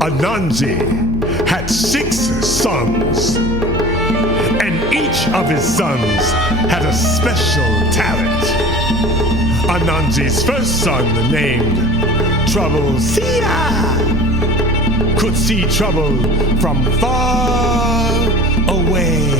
Anansi had 6 sons, and each of his sons had a special talent. Anansi's first son, named Trouble-Seer, could see trouble from far away.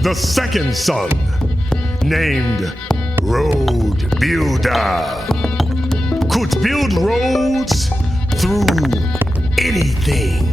The second son, named Road Builder, could build roads through anything.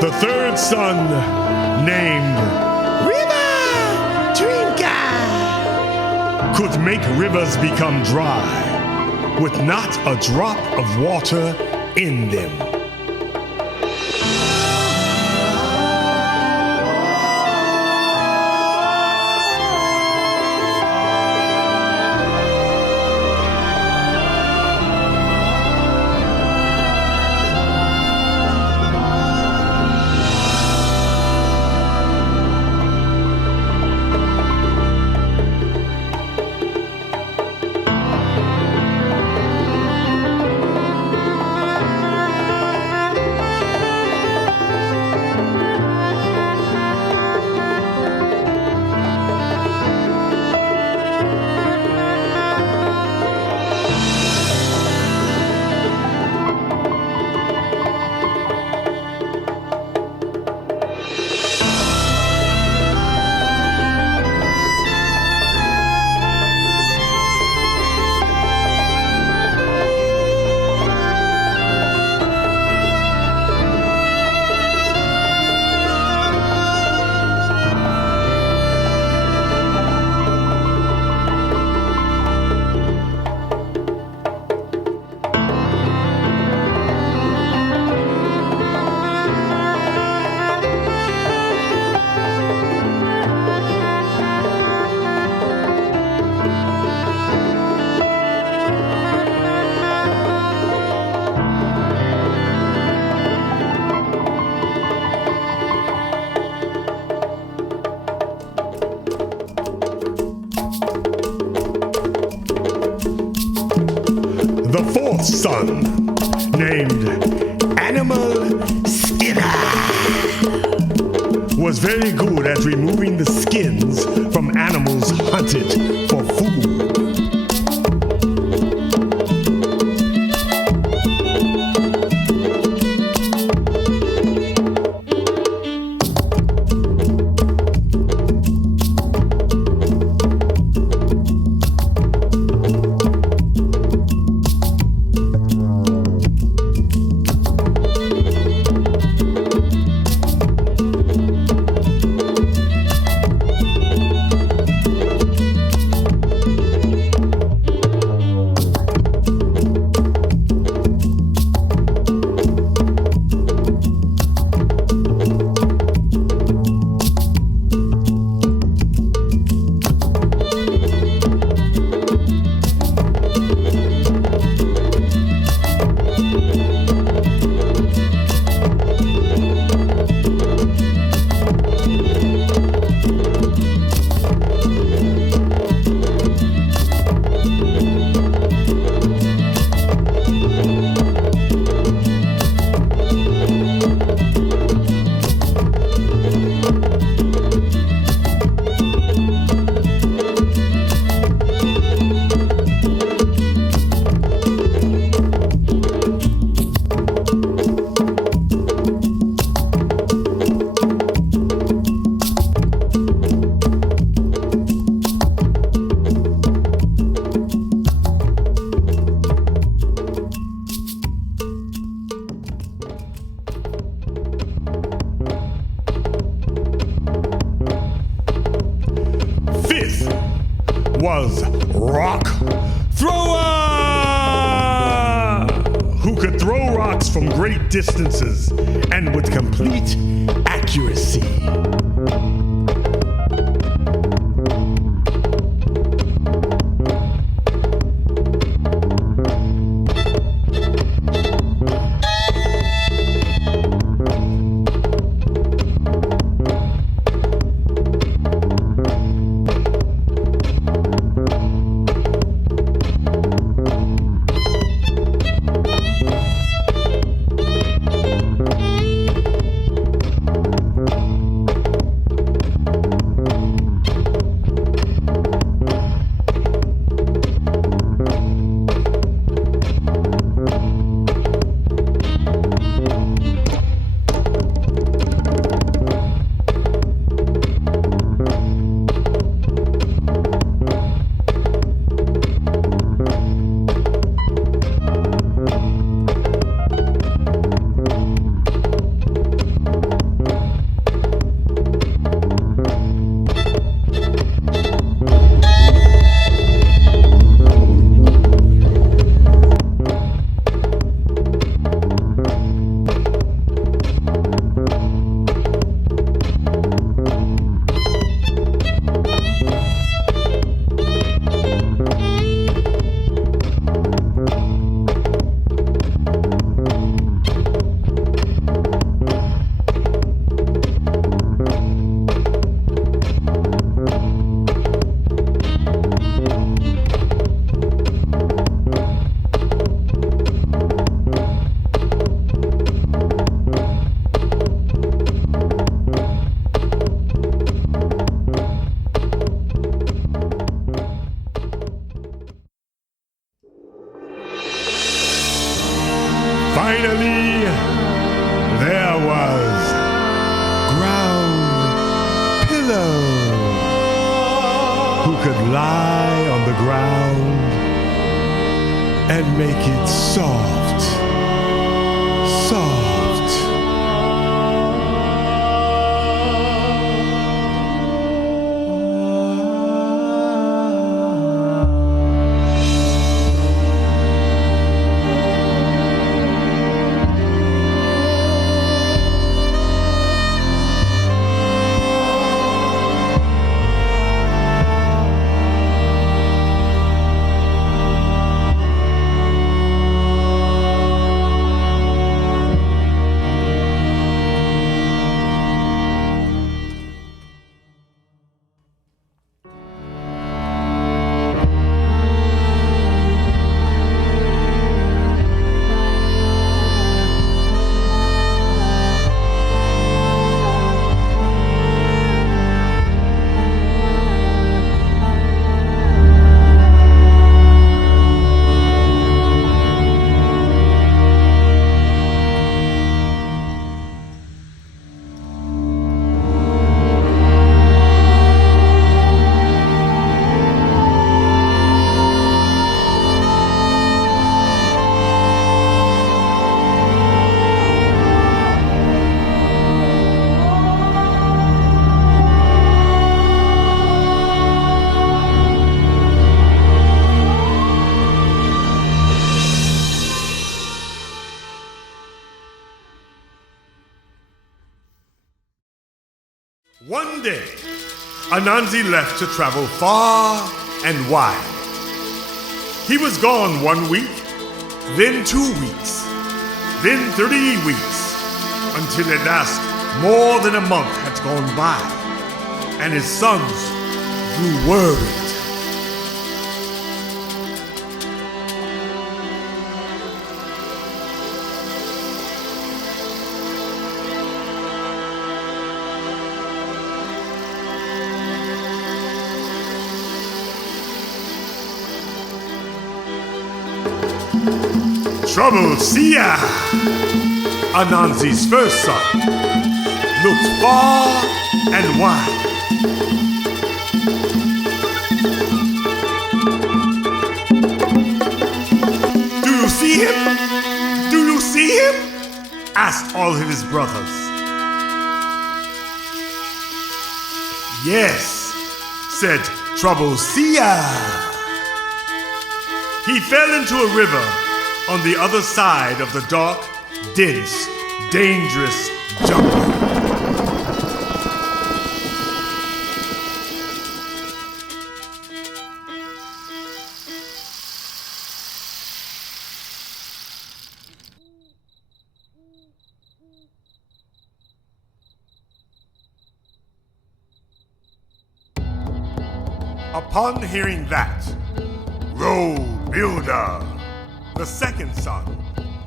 The third son, named River Drinker, could make rivers become dry with not a drop of water in them. son named Animal Skinner was very good at removing the skins from animals hunted for food. Was Rock Thrower, who could throw rocks from great distances and with complete accuracy. Finally, there was Ground Pillow, who could lie on the ground and make it soft, soft. One day, Anansi left to travel far and wide. He was gone 1 week, then 2 weeks, then 3 weeks, until at last more than a month had gone by, and his sons grew worried. Trouble Sia, Anansi's first son, looked far and wide. Do you see him? Do you see him? Asked all of his brothers. Yes, said Trouble Sia. He fell into a river on the other side of the dark, dense, dangerous jungle. Upon hearing that, Road Builder, the second son,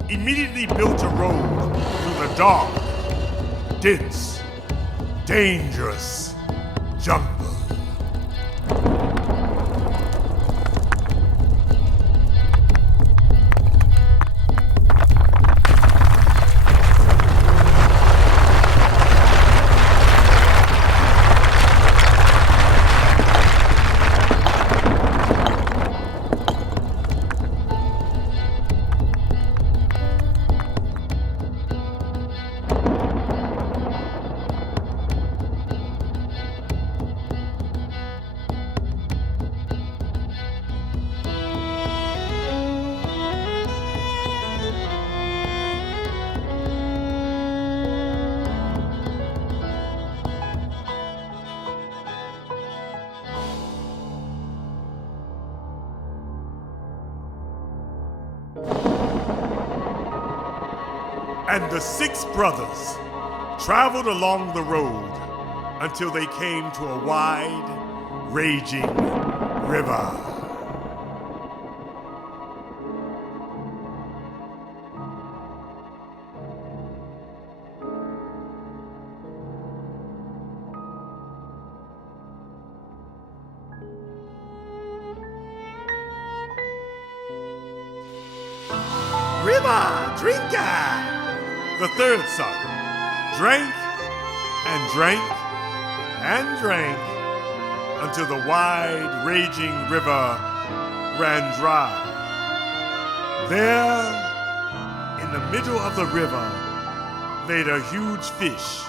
immediately built a road through the dark, dense, dangerous jungle. And the 6 brothers traveled along the road until they came to a wide, raging river. River, drinker! The third son drank and drank and drank until the wide, raging river ran dry. There, in the middle of the river, laid a huge fish,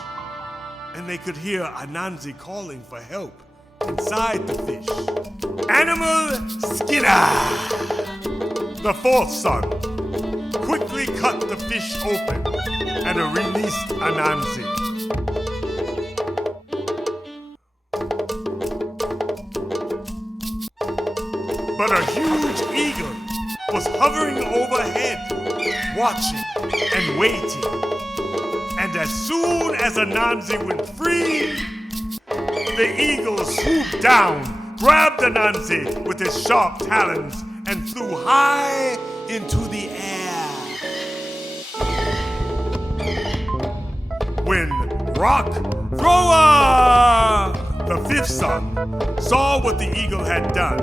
and they could hear Anansi calling for help inside the fish. Animal Skinner! The fourth son quickly cut the fish open and released Anansi. But a huge eagle was hovering overhead, watching and waiting. And as soon as Anansi went free, the eagle swooped down, grabbed Anansi with his sharp talons, and flew high into the air. When Rock Thrower, the fifth son, saw what the eagle had done,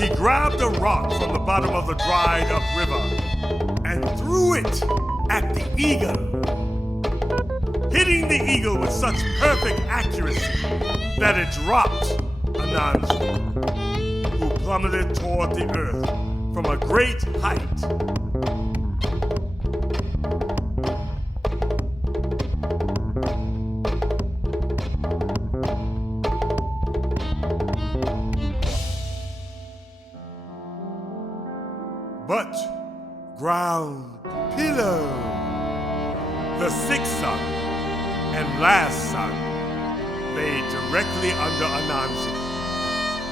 he grabbed a rock from the bottom of the dried up river and threw it at the eagle, hitting the eagle with such perfect accuracy that it dropped Anansi, who plummeted toward the earth from a great height. But Ground Pillow, the sixth son and last son, lay directly under Anansi,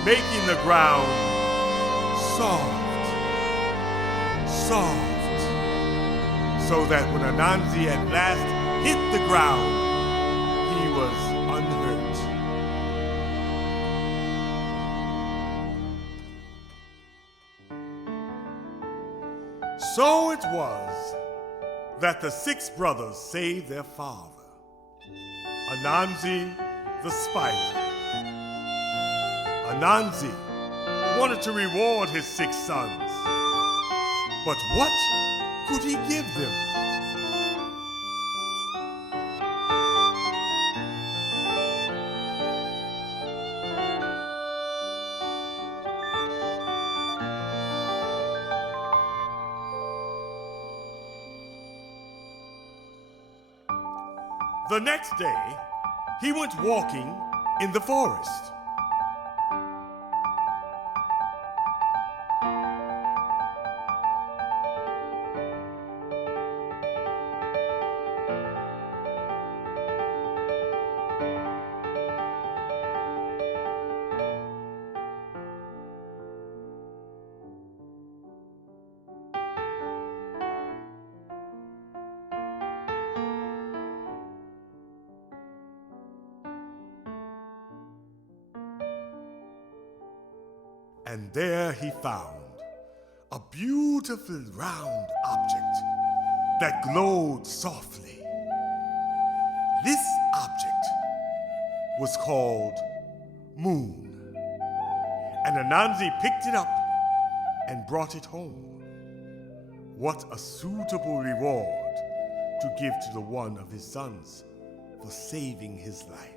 making the ground soft, soft, so that when Anansi at last hit the ground, he was unhurt. So it was that the 6 brothers saved their father, Anansi the spider. Anansi wanted to reward his 6 sons, but what could he give them? The next day, he went walking in the forest. And there he found a beautiful round object that glowed softly. This object was called Moon. And Anansi picked it up and brought it home. What a suitable reward to give to the one of his sons for saving his life.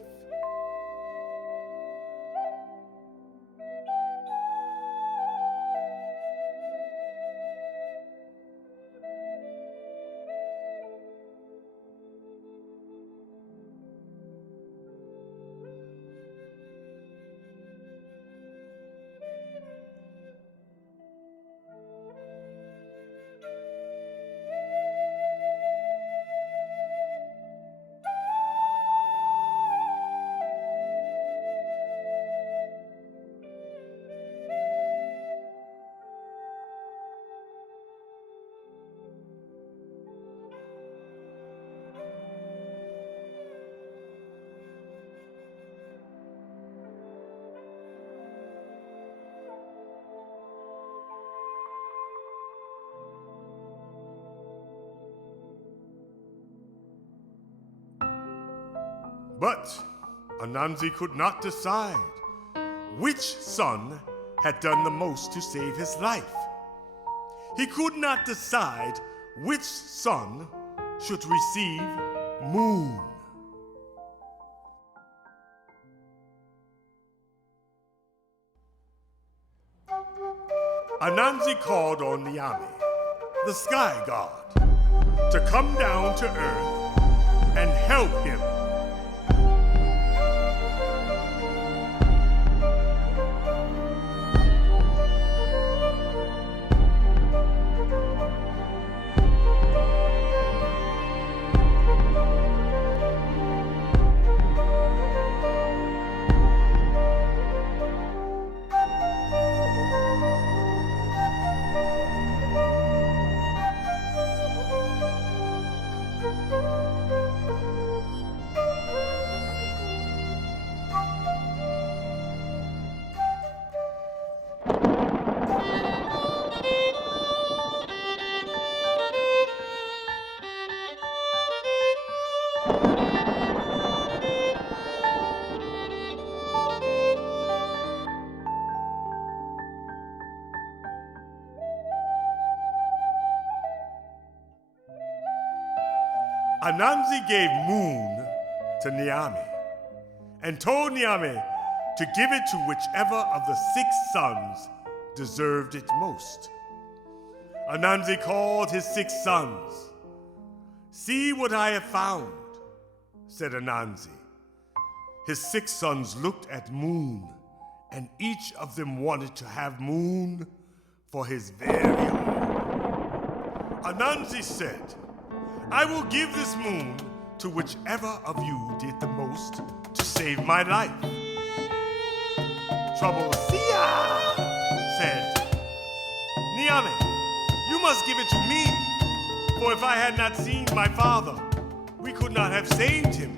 But Anansi could not decide which son had done the most to save his life. He could not decide which son should receive Moon. Anansi called on Niame, the sky god, to come down to earth and help him. Anansi gave Moon to Niame and told Niame to give it to whichever of the 6 sons deserved it most. Anansi called his 6 sons. "See what I have found," said Anansi. His 6 sons looked at Moon, and each of them wanted to have Moon for his very own. Anansi said, "I will give this Moon to whichever of you did the most to saved my life. Trouble Sia said, Niame, you must give it to me, for if I had not seen my father, we could not have saved him.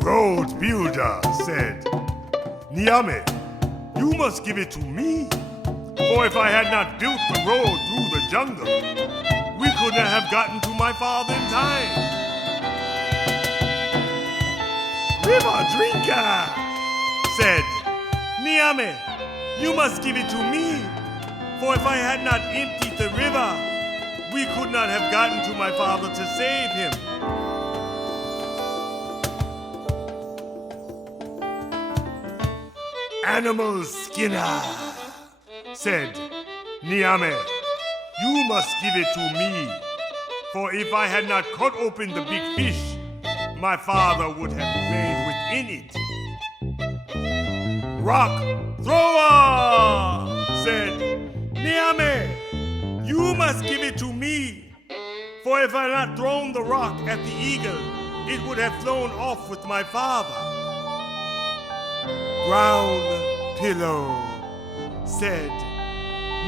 Road Builder said, Niame, you must give it to me, for if I had not built the road through the jungle, we could not have gotten to my father in time. River Drinker said, Niame, you must give it to me, for if I had not emptied the river, we could not have gotten to my father to save him. Animal Skinner said, Niame, you must give it to me, for if I had not cut open the big fish, my father would have remained within it. Rock Thrower said, Niame, you must give it to me, for if I had not thrown the rock at the eagle, it would have flown off with my father. Ground Pillow said,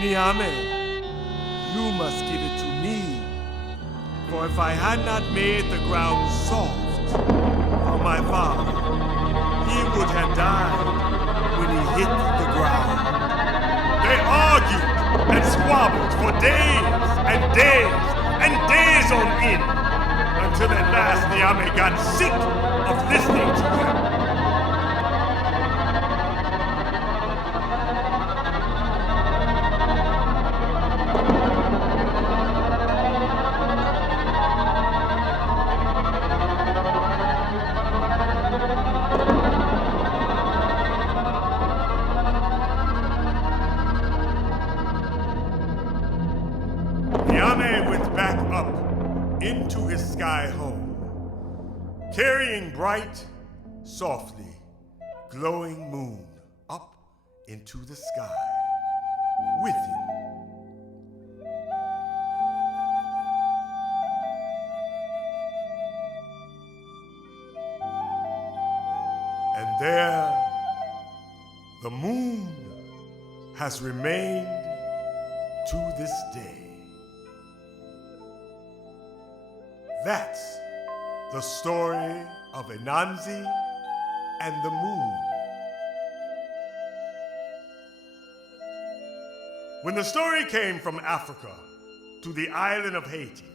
Niame, you must give it to me, for if I had not made the ground soft for my father, he would have died when he hit the ground. They argued and squabbled for days and days and days on end, until at last Niame got sick of listening to them. Niame went back up into his sky home, carrying bright, softly glowing moon up into the sky with him. And there, the moon has remained to this day. That's the story of Anansi and the moon. When the story came from Africa to the island of Haiti,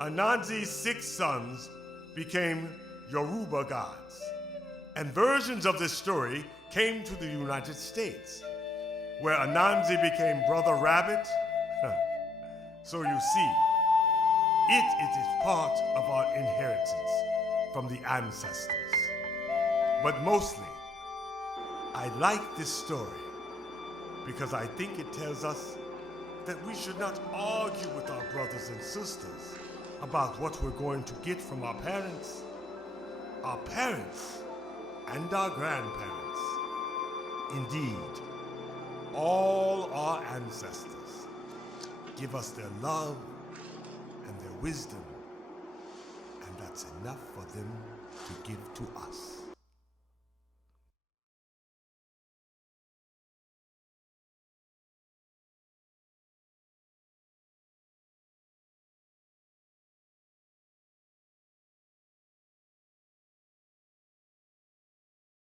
Anansi's 6 sons became Yoruba gods, and versions of this story came to the United States, where Anansi became Brother Rabbit. So you see, it is part of our inheritance from the ancestors. But mostly, I like this story because I think it tells us that we should not argue with our brothers and sisters about what we're going to get from our parents and our grandparents. Indeed, all our ancestors give us their love and their wisdom, and that's enough for them to give to us.